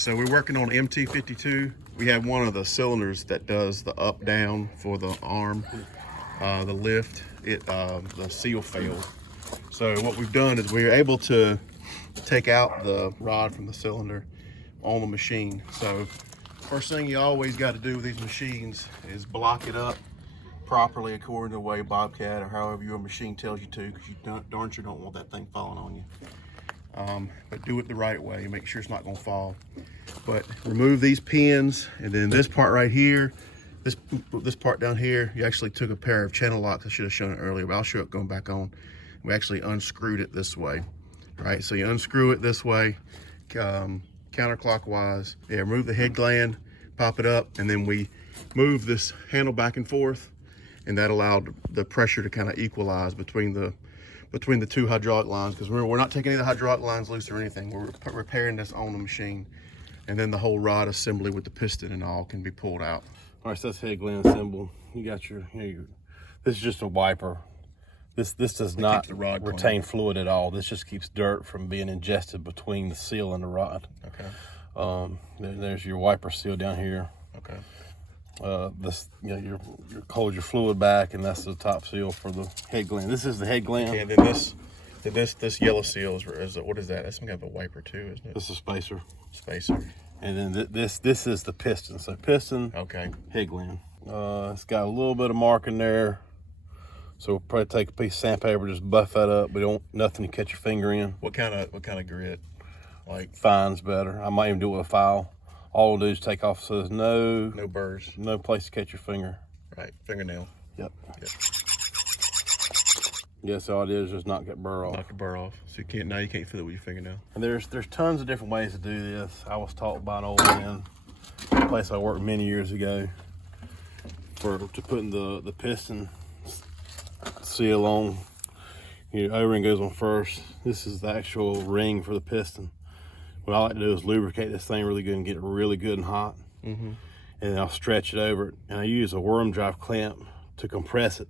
so we're working on MT52. We have one of the cylinders that does the up down for the arm, the lift. The seal failed. So what we've done is we're able to take out the rod from the cylinder on the machine. So first thing you always got to do with these machines is block it up properly according to the way Bobcat or however your machine tells you to, because you darn sure don't want that thing falling on you. But do it the right way, make sure it's not going to fall. But remove these pins, and then this part right here, this part down here, you actually took a pair of channel locks. I should have shown it earlier, but I'll show it going back on. We actually unscrewed it this way, right? So you unscrew it this way, counterclockwise. Yeah, remove the head gland, pop it up, and then we move this handle back and forth, and that allowed the pressure to kind of equalize between the two hydraulic lines, because remember, we're not taking any of the hydraulic lines loose or anything. We're repairing this on the machine, and then the whole rod assembly with the piston and all can be pulled out. All right, so that's head gland assembled. You got your, this is just a wiper. This does not retain fluid at all. This just keeps dirt from being ingested between the seal and the rod. Okay. There's your wiper seal down here. Okay. This, you hold your fluid back, and that's the top seal for the head gland. This is the head gland. Okay, and then this yellow seal is what is that? That's some kind of a wiper too, isn't it? This is a spacer. Spacer. And then this is the piston. So piston, okay, head gland. It's got a little bit of mark in there. So we'll probably take a piece of sandpaper, just buff that up, but nothing to catch your finger in. What kind of grit? Like fine's better. I might even do it with a file. All we'll do is take off so there's no burrs, no place to catch your finger. Right, fingernail. Yep. Yes, all it is just knock that burr off. Knock the burr off. So you can't feel it with your fingernail. And there's tons of different ways to do this. I was taught by an old man, a place I worked many years ago, to putting the piston seal on. Your O-ring goes on first. This is the actual ring for the piston. What I like to do is lubricate this thing really good and get it really good and hot. Mm-hmm. And then I'll stretch it over it. And I use a worm drive clamp to compress it.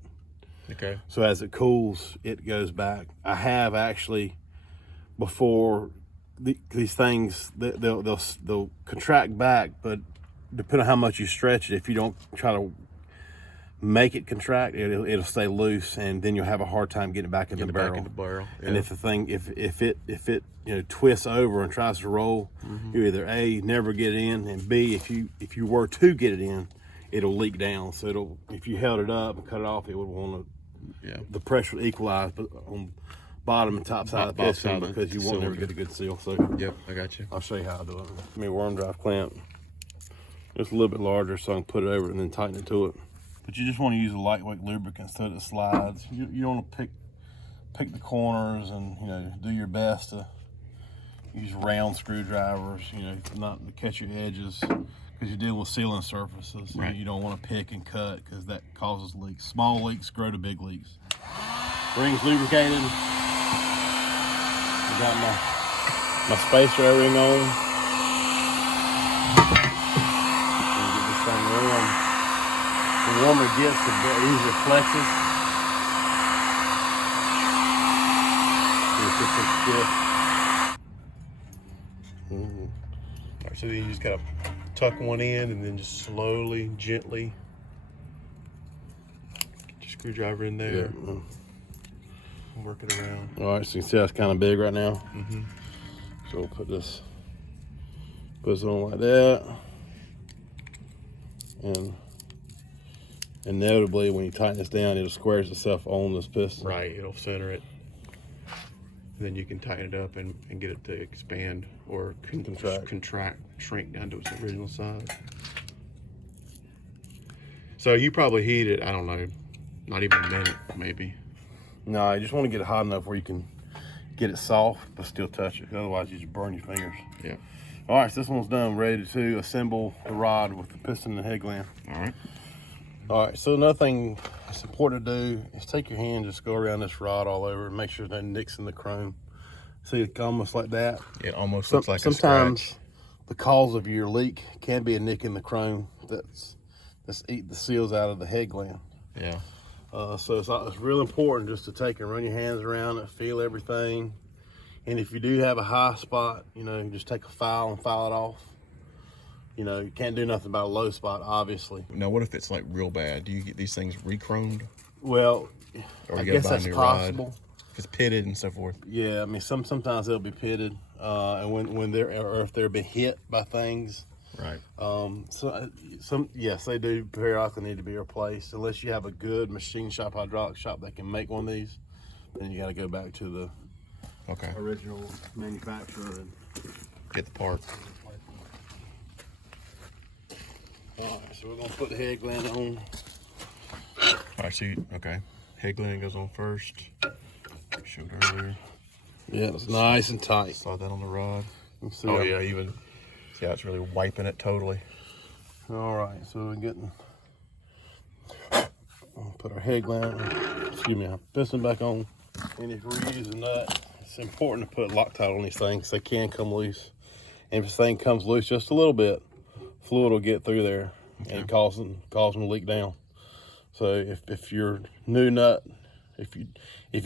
Okay. So as it cools, it goes back. I have actually, before these things, they'll contract back, but depending on how much you stretch it, if you don't try to make it contract, it'll stay loose, and then you'll have a hard time getting it back in the barrel. Back in the barrel. Yeah. And if it twists over and tries to roll, mm-hmm. you either A, never get it in, and B, if you were to get it in, it'll leak down. So if you held it up and cut it off, it would want to. Yeah. The pressure would equalize, but on bottom and top side of the piston, because you won't ever get a good seal. So yep, I got you. I'll show you how I do it. Give me a worm drive clamp. Just a little bit larger, so I can put it over it and then tighten it to it. But you just want to use a lightweight lubricant so that it slides. You don't want to pick the corners and do your best to use round screwdrivers, not to catch your edges, because you're dealing with sealing surfaces. Right. You don't want to pick and cut, because that causes leaks. Small leaks grow to big leaks. Ring's lubricated. I got my spacer O-ring on. Get this thing warm. The warmer it gets, the easier it flexes. All right, so then you just gotta tuck one in, and then just slowly, gently get your screwdriver in there. Yeah. Work it around. All right, so you can see that's kind of big right now. Mm-hmm. So we'll put this on like that, and inevitably, when you tighten this down, it'll squares itself on this piston. Right, it'll center it. And then you can tighten it up and get it to expand or contract, shrink down to its original size. So you probably heat it, I don't know, not even a minute, maybe. No, you just want to get it hot enough where you can get it soft, but still touch it. Otherwise, you just burn your fingers. Yeah. All right, so this one's done, ready to assemble the rod with the piston and the head gland. All right. All right, so another thing that's important to do is take your hand, just go around this rod all over, and make sure there's no nicks in the chrome. See, it's almost like that. It almost looks like a scratch. Sometimes the cause of your leak can be a nick in the chrome that's eating the seals out of the head gland. Yeah. So it's real important just to take and run your hands around it, feel everything. And if you do have a high spot, just take a file and file it off. You know, you can't do nothing about a low spot, obviously. Now, what if it's like real bad? Do you get these things re-chromed? Well, Or I you gotta guess buy a that's new possible. rod? If it's pitted and so forth. Yeah, I mean, sometimes they'll be pitted, and when they're, or if they're been hit by things. Right. Yes, they do periodically need to be replaced. Unless you have a good machine shop, hydraulic shop that can make one of these, then you got to go back to the original manufacturer and Get the part. All right, so we're gonna put the head gland on. All right, so head gland goes on first. Showed earlier. Yeah, it's nice and tight. Slide that on the rod. See oh yeah, even see how it's really wiping it totally. All right, so we're getting. I'll put our head gland, our piston back on. And if we're using that, it's important to put Loctite on these things. They can come loose. And if this thing comes loose just a little bit, fluid will get through there and cause them to leak down. So if your new nut, if you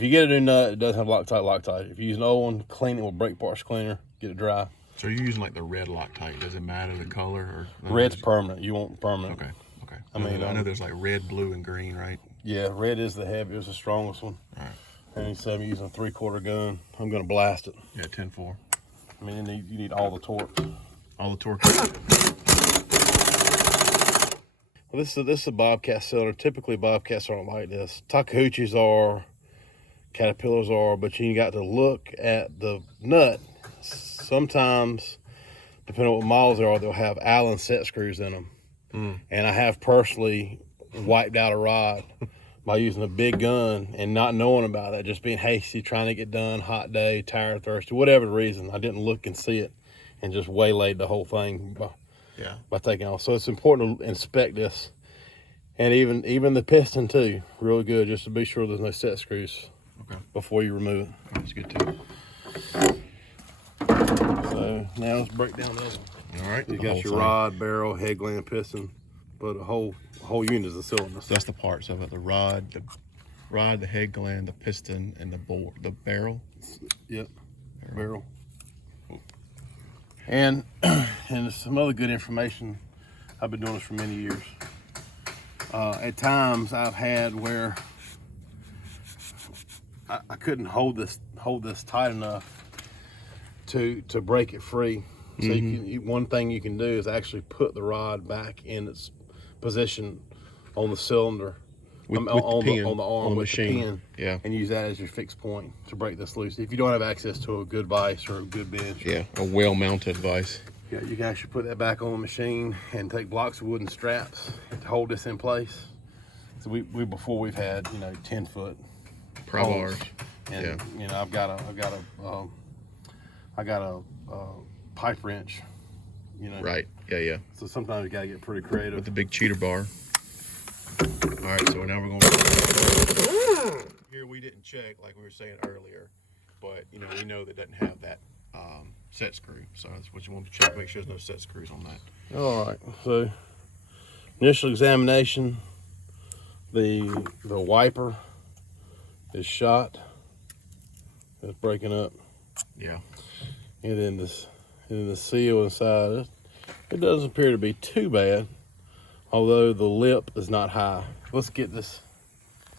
get a new nut, it doesn't have Loctite. If you use an old one, clean it with brake parts cleaner, get it dry. So you're using like the red Loctite. Does it matter the color or? Red's permanent. You want permanent. Okay. I mean, I know there's like red, blue, and green, right? Yeah, red is the heaviest, the strongest one. All right. Anytime you're using a 3/4 gun, I'm gonna blast it. Yeah, 10-4. I mean, you need all the torque. All the torque. Well, this is a Bobcat cylinder. Typically, Bobcats aren't like this. Takahachis are, Caterpillars are, but you got to look at the nut. Sometimes, depending on what models they are, they'll have Allen set screws in them. And I have personally wiped out a rod by using a big gun and not knowing about that, just being hasty, trying to get done, hot day, tired, thirsty, whatever the reason. I didn't look and see it and just waylaid the whole thing by taking off. So it's important to inspect this. And even the piston too, really good, just to be sure there's no set screws before you remove it. That's good too. So now let's break down the other one. All right. You got your rod, barrel, head gland, piston, but a whole unit is a cylinder. So that's the parts of it: the rod, the head gland, the piston, and the barrel. Yep, barrel. And some other good information. I've been doing this for many years. At times I've had where I couldn't hold this tight enough to break it free. So one thing you can do is actually put the rod back in its position on the cylinder, on the arm with the pin, and use that as your fixed point to break this loose. If you don't have access to a good vise or a good bench, a well-mounted vise. Yeah, you guys should put that back on the machine and take blocks of wooden straps to hold this in place. So before we've had 10-foot pry bars, and I got a pipe wrench, Right. Yeah. So sometimes you gotta get pretty creative with the big cheater bar. All right, so now we're going here. We didn't check like we were saying earlier, but we know that doesn't have that set screw, so that's what you want to check. Make sure there's no set screws on that. All right, so initial examination, the wiper is shot. It's breaking up. Yeah. And then the seal inside it doesn't appear to be too bad, although the lip is not high. Let's get this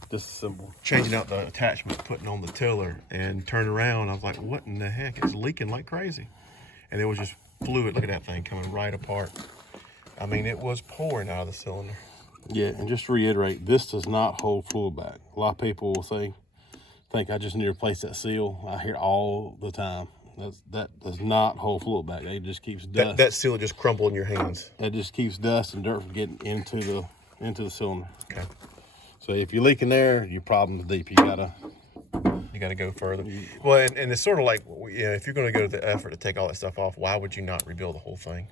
disassembled. Changing out the attachment, putting on the tiller, and turned around. I was like, what in the heck? It's leaking like crazy. And there was just fluid. Look at that thing coming right apart. I mean, it was pouring out of the cylinder. Yeah, and just to reiterate, this does not hold fluid back. A lot of people will think I just need to replace that seal. I hear all the time. That does not hold fluid back. It just keeps dust. That seal just crumbled in your hands. It just keeps dust and dirt from getting into the cylinder. Okay. So if you're leaking there, your problem's deep. You gotta go further. Well, and it's sort of like, if you're going to go to the effort to take all that stuff off, why would you not rebuild the whole thing?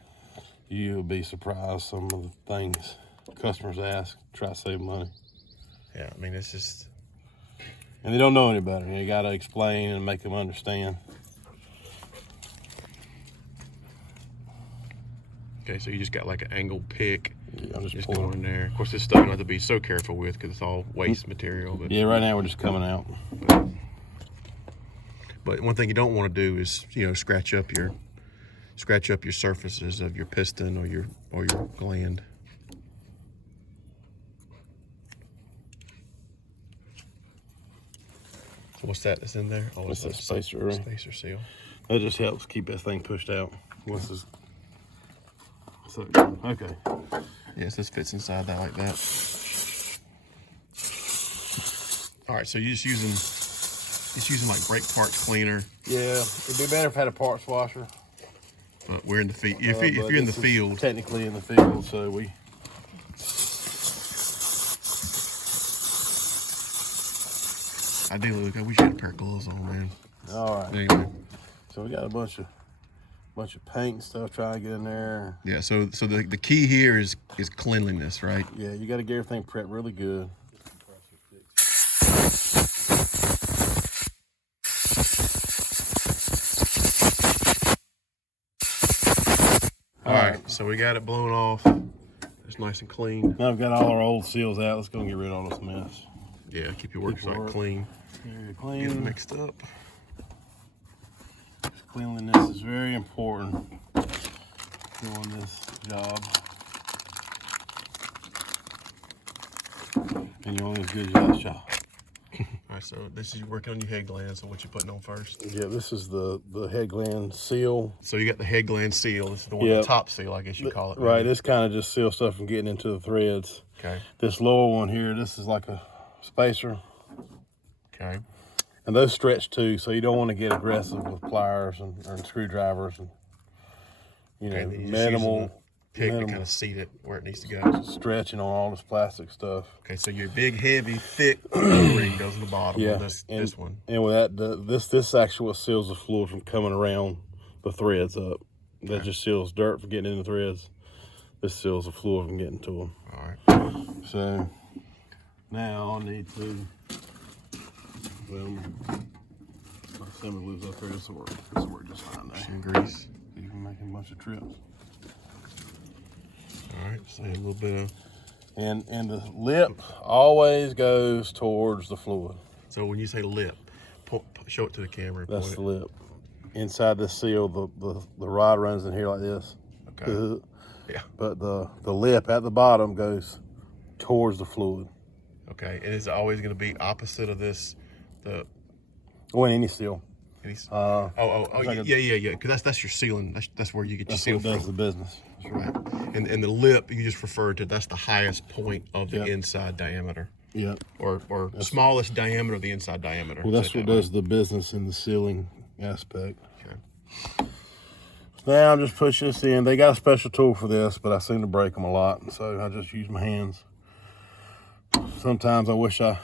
You'll be surprised some of the things customers ask, try to save money. Yeah, I mean, it's just... And they don't know any better. You got to explain and make them understand. Okay, so you just got like an angled pick. Yeah, I'm just going in there. Of course, this stuff you have to be so careful with because it's all waste material. But, yeah, right now we're just coming out. But one thing you don't want to do is, scratch up scratch up your surfaces of your piston or your gland. So what's that that's in there? Oh, It's it's a spacer ring. Spacer seal. That just helps keep that thing pushed out. Once it's so okay. Yes, this fits inside that like that. All right, so you're just using like brake parts cleaner. Yeah, it'd be better if I had a parts washer. But we're in the field. If you're in the field, technically in the field, so we. Ideally, look, I wish you had a pair of gloves on, man. All right. Anyway. So we got a bunch of paint and stuff trying to get in there. Yeah. So the key here is cleanliness, right? Yeah, you got to get everything prepped really good. All right. So we got it blown off. It's nice and clean. Now I've got all our old seals out. Let's go and get rid of all this mess. Yeah. Keep your work site clean. Clean. Get it mixed up. Cleanliness is very important doing this job. And you're only as good as your last job. All right, so this is you working on your head gland. So what you putting on first? Yeah, this is the head gland seal. So you got the head gland seal. This is the one, the top seal, I guess you call it. Right, this kind of just seals stuff from getting into the threads. Okay. This lower one here, this is like a spacer. Okay. And those stretch too, so you don't want to get aggressive with pliers and screwdrivers and minimal pick to kind of seat it where it needs to go. Stretching on all this plastic stuff. Okay, so your big, heavy, thick O-ring goes in the bottom. Yeah, Of this one. And with that, this actually seals the fluid from coming around the threads up. That just seals dirt from getting in the threads. This seals the fluid from getting to them. All right. So now I need to. My assembly lives up there. This will work just fine now. Some grease. You can make a bunch of trips. All right, so a little bit of. And the lip always goes towards the fluid. So when you say lip, show it to the camera. That's the lip. Inside this seal, the rod runs in here like this. Okay. Yeah. But the lip at the bottom goes towards the fluid. Okay, and it's always going to be opposite of this. When any seal. Yeah. Because that's your sealing. That's where you get your seal from. That's the business. That's right. And the lip you just referred to. That's the highest point of the inside diameter. Yeah. Or smallest diameter of the inside diameter. Well, that's what does the business in the sealing aspect. Okay. Now I'm just pushing this in. They got a special tool for this, but I seem to break them a lot, so I just use my hands. Sometimes I wish I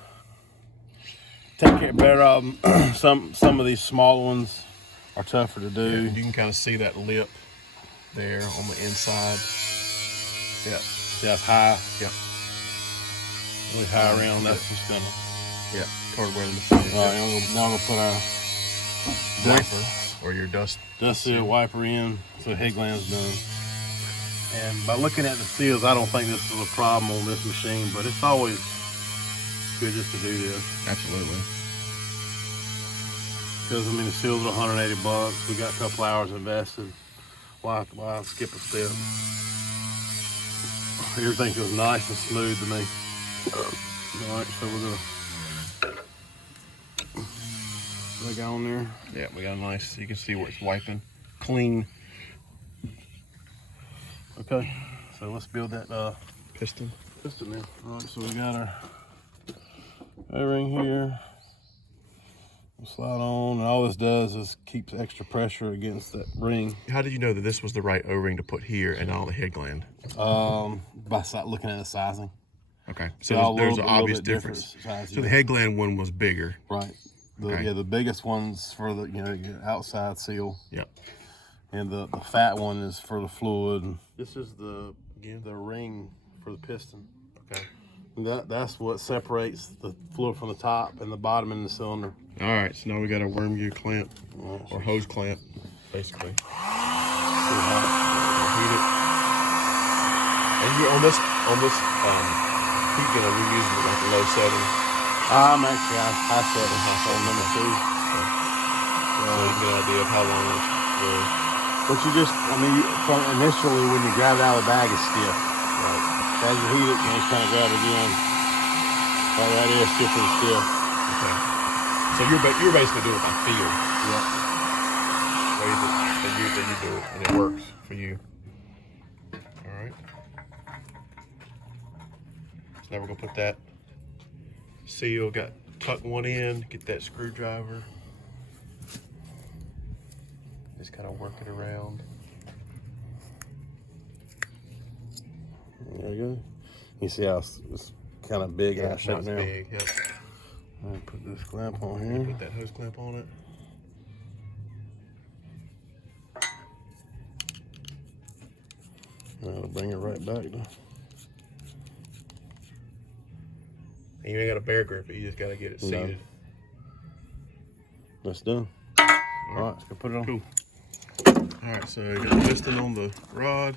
take care better of them. Some of these small ones are tougher to do. Yeah, you can kind of see that lip there on the inside. Yeah. See how it's high? Yep. Really high around. That's just gonna. Yeah. Toward where the machine is. All right. Now I'm gonna put our wiper or your dust seal wiper in, so the head gland's done. And by looking at the seals, I don't think this is a problem on this machine, but it's always good just to do this. Absolutely. Because I mean the seals are $180. We got a couple hours invested. Why skip a step? Everything feels nice and smooth to me. All right, so we're gonna. What I got on there? Yeah, we got a nice. You can see where it's wiping, clean. Okay, so let's build that Piston. there. All right, so we got our O-ring here. We'll slide on, and all this does is keeps extra pressure against that ring. How did you know that this was the right O-ring to put here and not on the head gland? By looking at the sizing. Okay, so there's an obvious difference. Size, so the head gland one was bigger. Right. Okay. Yeah, the biggest one's for the your outside seal. Yep. And the fat one is for the fluid. This is the ring for the piston. Okay. And that's what separates the fluid from the top and the bottom in the cylinder. All right, so now we got a worm gear clamp or hose clamp, basically. Heat it. And you on this heat gun, are you using it like a low setting? I'm actually high setting, on number 2. So you get an idea of how long it will. But you just, I mean, from initially when you grab it out of the bag, it's stiff. Right. As you heat it, you just kind of grab it again. Right there, it's stiff and stiff. Okay. So you're basically doing it by feel. Yep. That you do it, and it works for you. All right. So now we're gonna put that seal. Tuck one in. Get that screwdriver. Just kind of work it around. There you go. You see how it's kind of big and shut now. Big. Yep. I'm gonna put this clamp on here. Put that hose clamp on it. That'll bring it right back though. And you ain't got a bear grip it, you just gotta get it seated. That's done. All right, let's go put it on. Cool. All right, so you got the piston on the rod.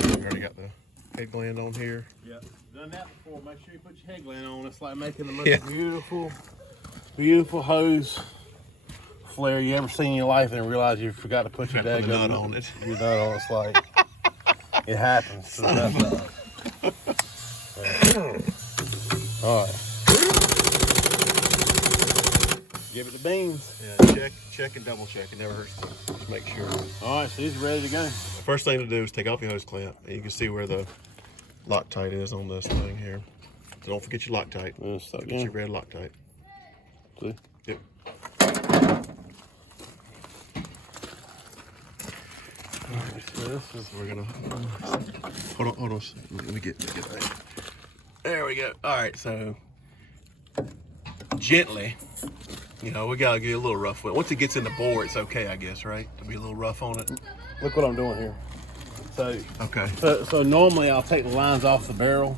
We already got the head gland on here. Yeah, done that before. Make sure you put your head gland on. It's like making the most beautiful hose flare you ever seen in your life, and realize you forgot to put your Put the nut on it. Your nut on. It's like it happens. All right. Give it the beans. Yeah, check and double check. It never hurts to just make sure. All right, so these are ready to go. The first thing to do is take off your hose clamp, and you can see where the Loctite is on this thing here. So don't forget your Loctite. Get your red Loctite. See? Yep. All right, so this is, we're gonna hold on. Let me get that. There we go. All right, so gently, you know, we gotta get a little rough with it. Once it gets in the bore, it's okay, I guess, right? To be a little rough on it. Look what I'm doing here. So okay. So normally I'll take the lines off the barrel.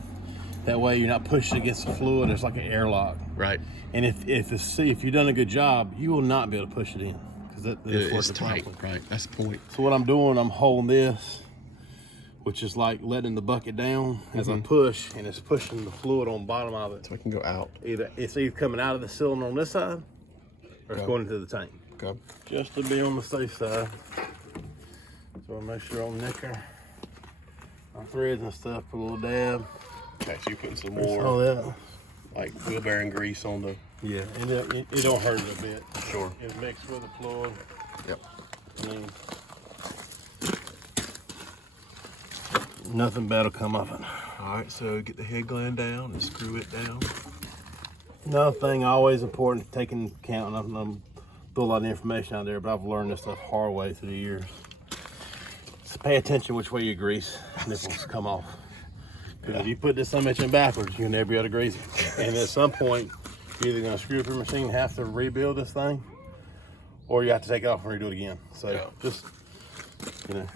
That way you're not pushing against the fluid. It's like an airlock. Right. And if you've done a good job, you will not be able to push it in because it's tight. Right. That's the point. So what I'm doing, I'm holding this, which is like letting the bucket down as I push, and it's pushing the fluid on the bottom of it. So it can go out. It's either coming out of the cylinder on this side, or it's going into the tank. Okay. Just to be on the safe side. So I make sure I'll nick our threads and stuff, put a little dab. Okay, so you're putting some All more that. like wheel bearing grease on the. Yeah, and it don't hurt it a bit. Sure. It's mixed with the fluid. Yep. I mean, nothing bad will come of it. All right, so get the head gland down and screw it down. Another thing always important, taking into account, and I'm put a lot of information out there, but I've learned this stuff hard way through the years. So pay attention which way your grease nipples come off. Because if you put this so much in backwards, you'll never be able to grease it. And at some point, you're either gonna screw up your machine, have to rebuild this thing, or you have to take it off and redo it again. So just, you know.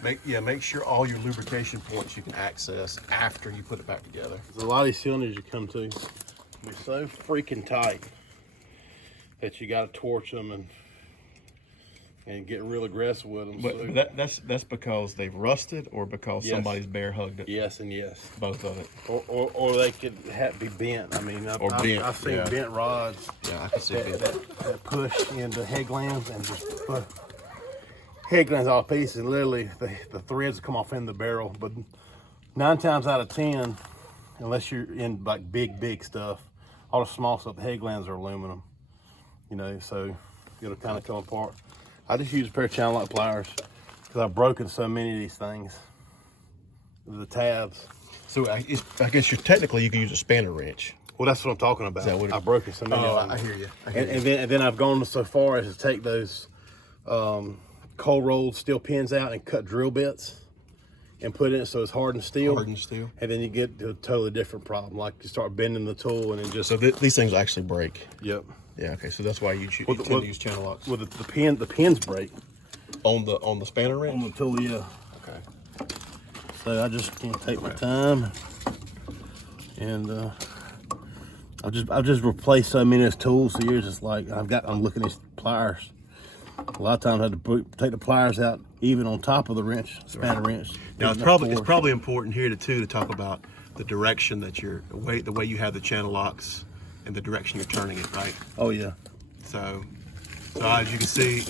Make sure all your lubrication points you can access after you put it back together. There's a lot of these cylinders you come to, they're so freaking tight that you gotta torch them and get real aggressive with them. But that's because they've rusted, or because somebody's bear hugged it. Yes and yes. Both of it. Or they could be bent. I mean, I've seen bent rods. Yeah, I can see that push into head glands and just put head glands off pieces, and literally the threads come off in the barrel. But 9 times out of 10, unless you're in like big stuff, all the small stuff, the head glands are aluminum. You know, so it'll kind of come apart. I just use a pair of channel lock pliers because I've broken so many of these things. The tabs. So I guess you can use a spanner wrench. Well, that's what I'm talking about. I've broken so many of them. I hear you. And then I've gone so far as to take those cold rolled steel pins out and cut drill bits and put it in so it's hardened steel. Hardened steel. And then you get to a totally different problem. Like you start bending the tool and it just. So these things actually break. Yep. Yeah. Okay. So that's why you tend to use channel locks. Well, the pins break. On the spanner wrench. On the tool, yeah. Okay. So I just take my time, and I've just replaced so many of those tools. So you're just like I'm looking at these pliers. A lot of times I had to take the pliers out even on top of the wrench, spanner wrench. Now it's probably important here to talk about the direction that the way you have the channel locks and the direction you're turning it, right? Oh yeah. So as you can see,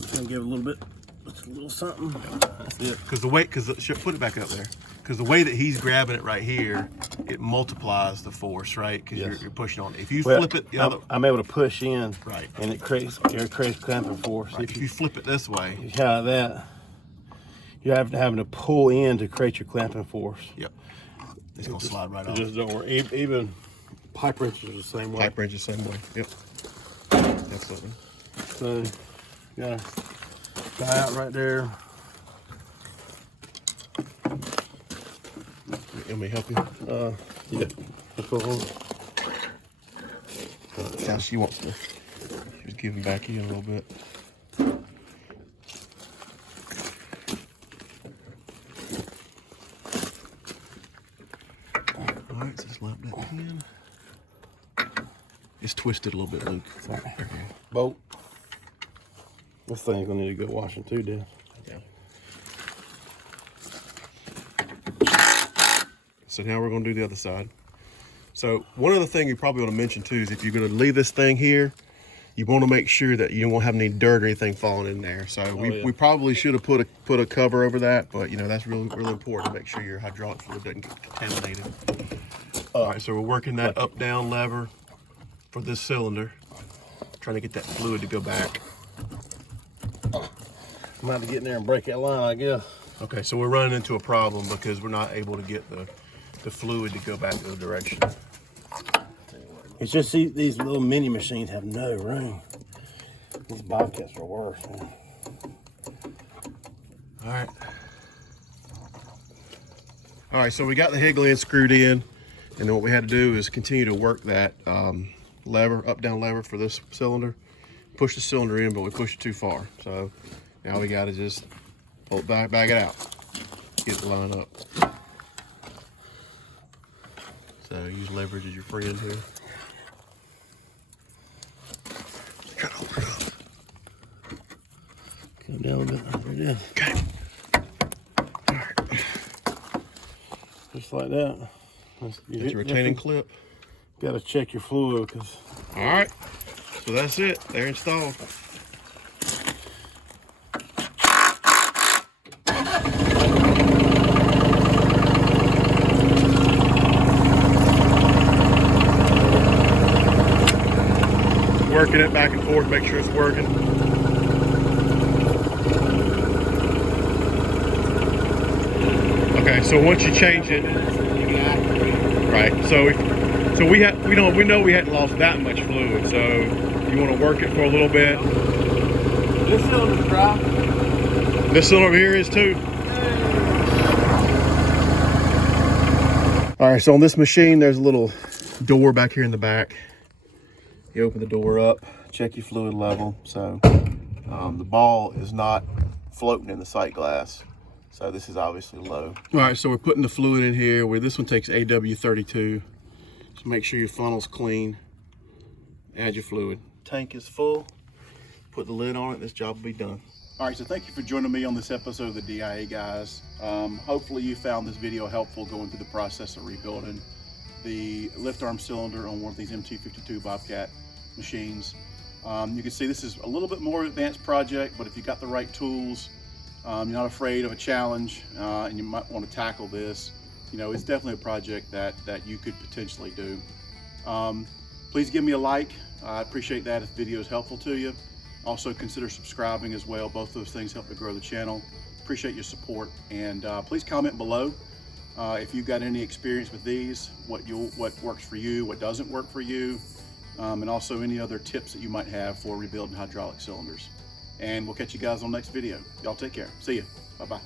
just gonna give it a little bit, just a little something. That's it. Because the way, put it back up there. Because the way that he's grabbing it right here, it multiplies the force, right? Because you're pushing on it. If you flip it the other, I'm able to push in, right, and it creates clamping force. Right. If you flip it this way, kind of that, you're having to pull in to create your clamping force. Yep. It's gonna slide right off. Just don't worry. Even pipe wrenches are the same way. Pipe wrenches same way. Yep. Absolutely. So you got a guy out right there. Let me help you. Yeah. Now she wants to. She's giving back in a little bit. All right, so just lap that in. It's twisted a little bit, Luke. Sorry. Bolt. This thing's gonna need to go washing too, Dan. Yeah. So now we're gonna do the other side. So one other thing you probably want to mention too is if you're gonna leave this thing here, you want to make sure that you don't have any dirt or anything falling in there. So we probably should have put a cover over that, but you know that's really important to make sure your hydraulic fluid doesn't get contaminated. All right, so we're working that up down lever for this cylinder, trying to get that fluid to go back. I'm about to get in there and break that line, I guess. Okay, so we're running into a problem because we're not able to get the fluid to go back the direction. It's just these little mini machines have no room. These Bobcats are worse, man. All right, so we got the Higgly screwed in, and then what we had to do is continue to work that lever, up down lever for this cylinder. Push the cylinder in, but we pushed it too far. So now we got to just pull it back it out, get the line up. So use leverage as your friend here. Try to hold it up. Come down a bit. There it is. Okay. All right. Just like that. That's your retaining clip. Got to check your fluid because. All right. So that's it. They're installed. Working it back and forth, make sure it's working. Okay, so once you change it, right? So we know we hadn't lost that much fluid. So you want to work it for a little bit. This cylinder's dry. This cylinder over here is too. All right, so on this machine, there's a little door back here in the back. You open the door up, check your fluid level. So the ball is not floating in the sight glass. So this is obviously low. All right, so we're putting the fluid in here where this one takes AW32. So make sure your funnel's clean. Add your fluid. Tank is full. Put the lid on it, this job will be done. All right, so thank you for joining me on this episode of the DIA guys. Hopefully you found this video helpful going through the process of rebuilding the lift arm cylinder on one of these MT52 Bobcat machines. You can see this is a little bit more advanced project, but if you got the right tools, you're not afraid of a challenge, and you might want to tackle this, you know, it's definitely a project that you could potentially do. Please give me a like. I appreciate that if the video is helpful to you. Also consider subscribing as well. Both those things help to grow the channel. Appreciate your support, and please comment below if you've got any experience with these, what works for you, what doesn't work for you, and also any other tips that you might have for rebuilding hydraulic cylinders. And we'll catch you guys on the next video. Y'all take care. See ya. Bye-bye.